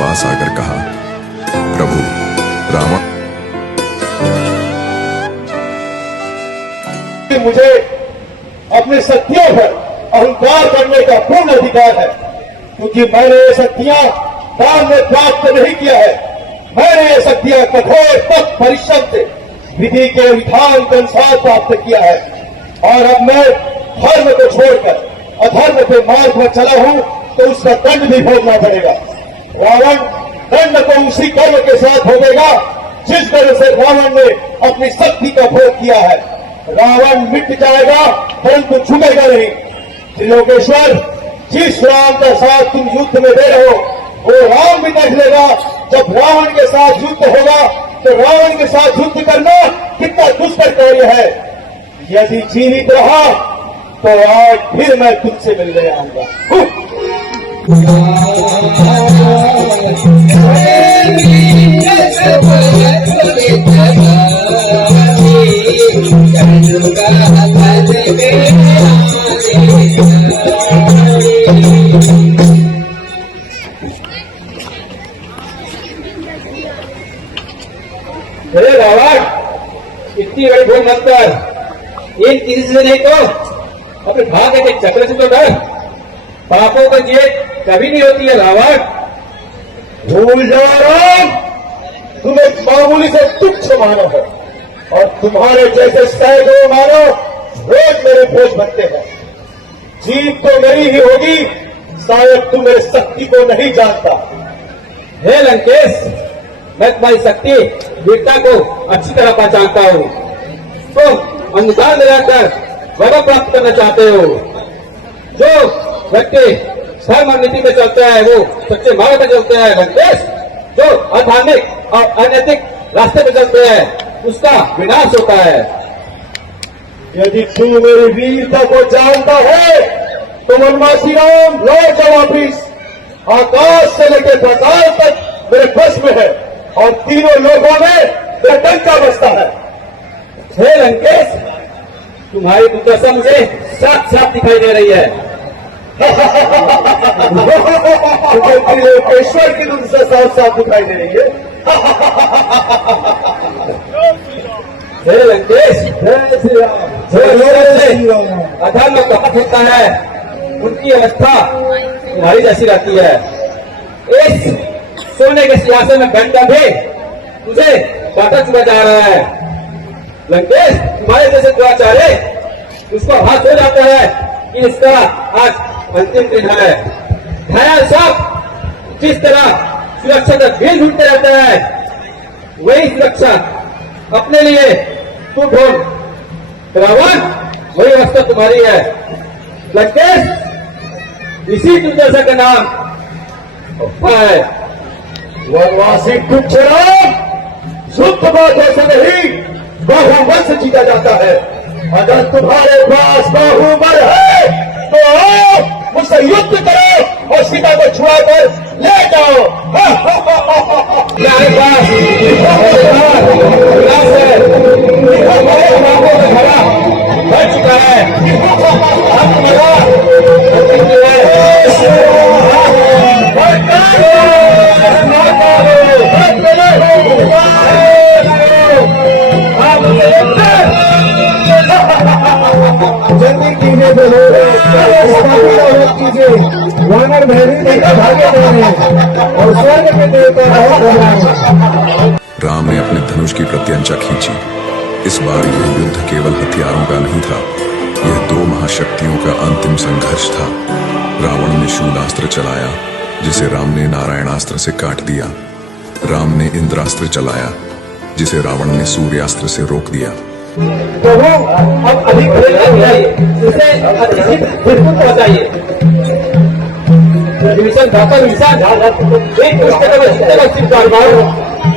पास आकर कहा, प्रभु रावण, मुझे अपने शक्तियों पर अहंकार करने का पूर्ण अधिकार है, क्योंकि मैंने ये शक्तियां दान में प्राप्त नहीं किया है। मैंने ये शक्तियां कठोर तप परिश्रम से विधि के विधान के अनुसार प्राप्त किया है, और अब मैं धर्म को छोड़कर अधर्म के मार्ग पर चला हूं तो उसका दंड भी भोगना पड़ेगा। रावण दंड को उसी कर्म के साथ भोगेगा जिस तरह से रावण ने अपनी शक्ति का भोग किया है। रावण मिट जाएगा परंतु झुकेगा नहीं। त्रिलोकेश्वर, जिस राम का साथ तुम युद्ध में दे रहे हो वो राम भी देख लेगा। जब रावण के साथ युद्ध होगा तो रावण के साथ युद्ध करना कितना दुष्कर कार्य है। यदि जीवित रहा तो आज फिर मैं तुमसे मिलने आऊंगा। अरे रावण, इतनी बड़ी भूल मत कर। इन किसी से नहीं तो अपने भाग्य के चक्र से तो डर। पापों की जीत कभी नहीं होती है रावण। भूल जाओ राम, तुम एक मामूली से तुच्छ मानव हो और तुम्हारे जैसे सैकड़ों मानव रोज मेरे बोझ बनते हैं। जीत तो मेरी ही होगी, शायद तुम मेरी शक्ति को नहीं जानता। हे लंकेश, मैं तुम्हारी शक्ति वीरता को अच्छी तरह पहचानता हूँ। तुम अंधकार में रहकर वैभव प्राप्त करना चाहते हो। जो व्यक्ति धर्म और नीति में चलता है वो सच्चे मार्ग पर चलते हैं लंकेश। जो अधार्मिक और अनैतिक रास्ते पर चलते हैं उसका विनाश होता है। यदि तू मेरी वीरता को जानता है तो वनवासी राम लौट जाओ वापिस। आकाश से लेकर पाताल तक मेरे बस में है और तीनों लोगों में मेरा डंका बजता है। हे लंकेश, तुम्हारी दुर्दशा मुझे साफ साफ दिखाई दे रही है। त्रिलोकेश्वर की दुर्दशा साफ साफ दिखाई दे रही है। हे लंकेश, जय श्री राम। अधर्म कपट होता है उनकी अवस्था तुम्हारी जैसी रहती है। इस सोने के सिंहासन में बैठकर भी तुझे बाटा चुका जा रहा है। लंकेश, तुम्हारे जैसे दुराचारी उसको आभास हो जाता है कि इसका आज अंतिम दिन है। ख्याल सब जिस तरह सुरक्षा का भीड़ ढूंढते रहता है वही सुरक्षा अपने लिए तू ढूंढ। रावण, वही अवस्था तुम्हारी है। लंकेश, इसी दुर्दशा का नाम है वनवासी तुच्छ राम। शुद्ध बातों से नहीं बाहुबल से जीता जाता है। अगर तुम्हारे पास बाहुबल है तो आओ मुझसे युद्ध करो और सीता को छुड़ा कर ले जाओ। मेरे पास भर चुका है। जल्दी कीजिए कीजिए। वानर भैरी देकर भागे और स्वर्ग के देवता राम ने अपने धनुष की प्रत्यंचा खींची। इस बार यह युद्ध केवल हथियारों का नहीं था, यह दो महाशक्तियों का अंतिम संघर्ष था। रावण ने शूलास्त्र चलाया जिसे राम ने नारायणास्त्र से काट दिया। राम ने इंद्रास्त्र चलाया जिसे रावण ने सूर्यास्त्र से रोक दिया। तो वो अब अधिक इसे बताइए।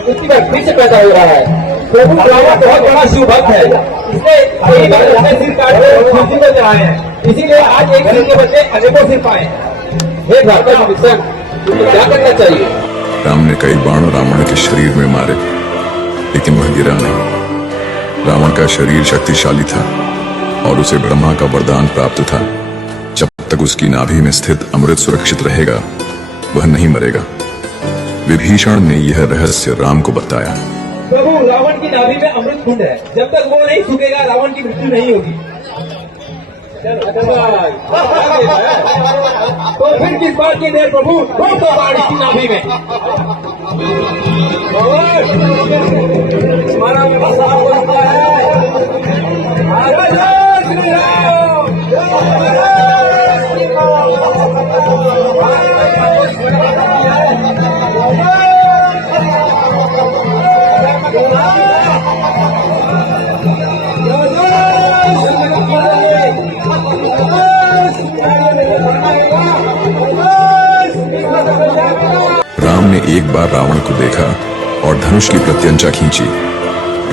उसकी बात फिर से पैदा हो रहा है। प्रभु रावण बहुत बड़ा शिव भक्त है, इसलिए कई बार अपने सिर काट कर जिंदा चढ़ाए हैं। इसीलिए आज एक सिर के बच्चे अनेकों सिर पाए। हे भक्त विषण, तुमको क्या करना चाहिए? राम ने कई बाण रावण के शरीर में मारे लेकिन वह गिरा नहीं। रावण का शरीर शक्तिशाली था और उसे ब्रह्मा का वरदान प्राप्त था। जब तक उसकी नाभि में स्थित अमृत सुरक्षित रहेगा वह नहीं मरेगा। विभीषण ने यह रहस्य राम को बताया। प्रभु, रावण की नाभि में अमृत कुंड है, जब तक वो नहीं सूखेगा रावण की मृत्यु नहीं होगी। तो फिर किस बात की देर प्रभु, रोक दो बाण की नाभि में। हमारा व्यवसाय होता है। जय श्री राम। राम ने एक बार रावण को देखा और धनुष की प्रत्यंचा खींची।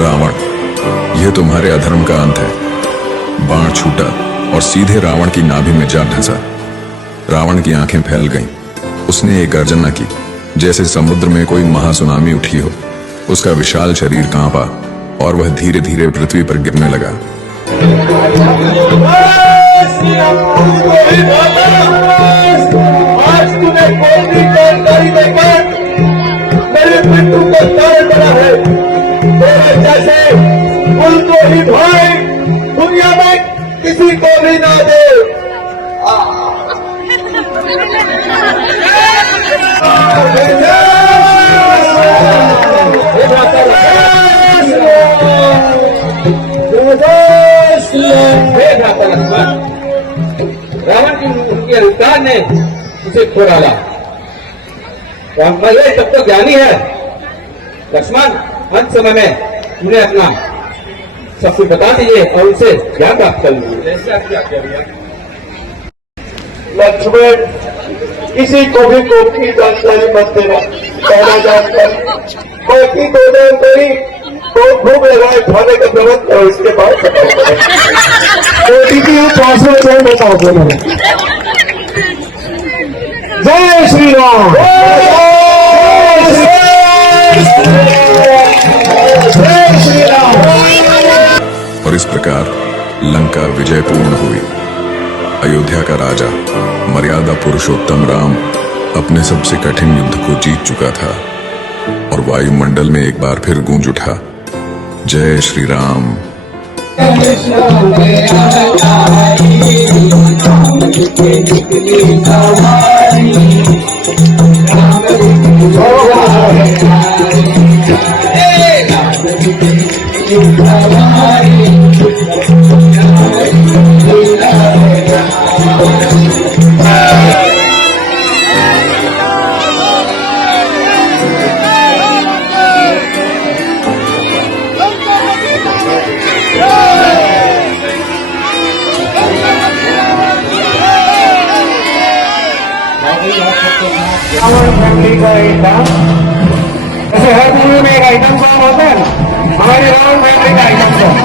रावण, यह तुम्हारे अधर्म का अंत है। बाण छूटा और सीधे रावण की नाभि में जा धंसा। रावण की आंखें फैल गईं। उसने एक गर्जना की, जैसे समुद्र में कोई महासुनामी उठी हो। उसका विशाल शरीर कांपा और वह धीरे धीरे पृथ्वी पर गिरने लगा। आज तूने कौन सी जानकारी देकर मेरी मृत्यु का कारण बना है। तेरे जैसे कुल को ही भाई दुनिया में किसी को भी ना दे। रावण की उनके अधिकार ने उसे खो डाला। मरे तब तो ज्ञानी है। लक्ष्मण, अंत समय में उन्हें अपना सब कुछ बता दीजिए और उनसे ज्ञान प्राप्त कर लीजिए। जैसे आपकी आज्ञा भैया। लक्ष्मण, किसी को भी कोप की जानकारी मत देना। पहला जानकारी बाकी दो जानकारी तो भूख लगाए खाने का प्रबंध करो, इसके बाद बताओ। जय श्री राम। जय श्री राम। और इस प्रकार लंका विजयपूर्ण हुई। अयोध्या का राजा मर्यादा पुरुषोत्तम राम अपने सबसे कठिन युद्ध को जीत चुका था और वायुमंडल में एक बार फिर गूंज उठा, जय श्री राम। फैमिली का आइटम, जैसे हर मूवी में एक आइटम सॉन्ग होता है, हमारे रावण फैमिली का आइटम सॉन्ग।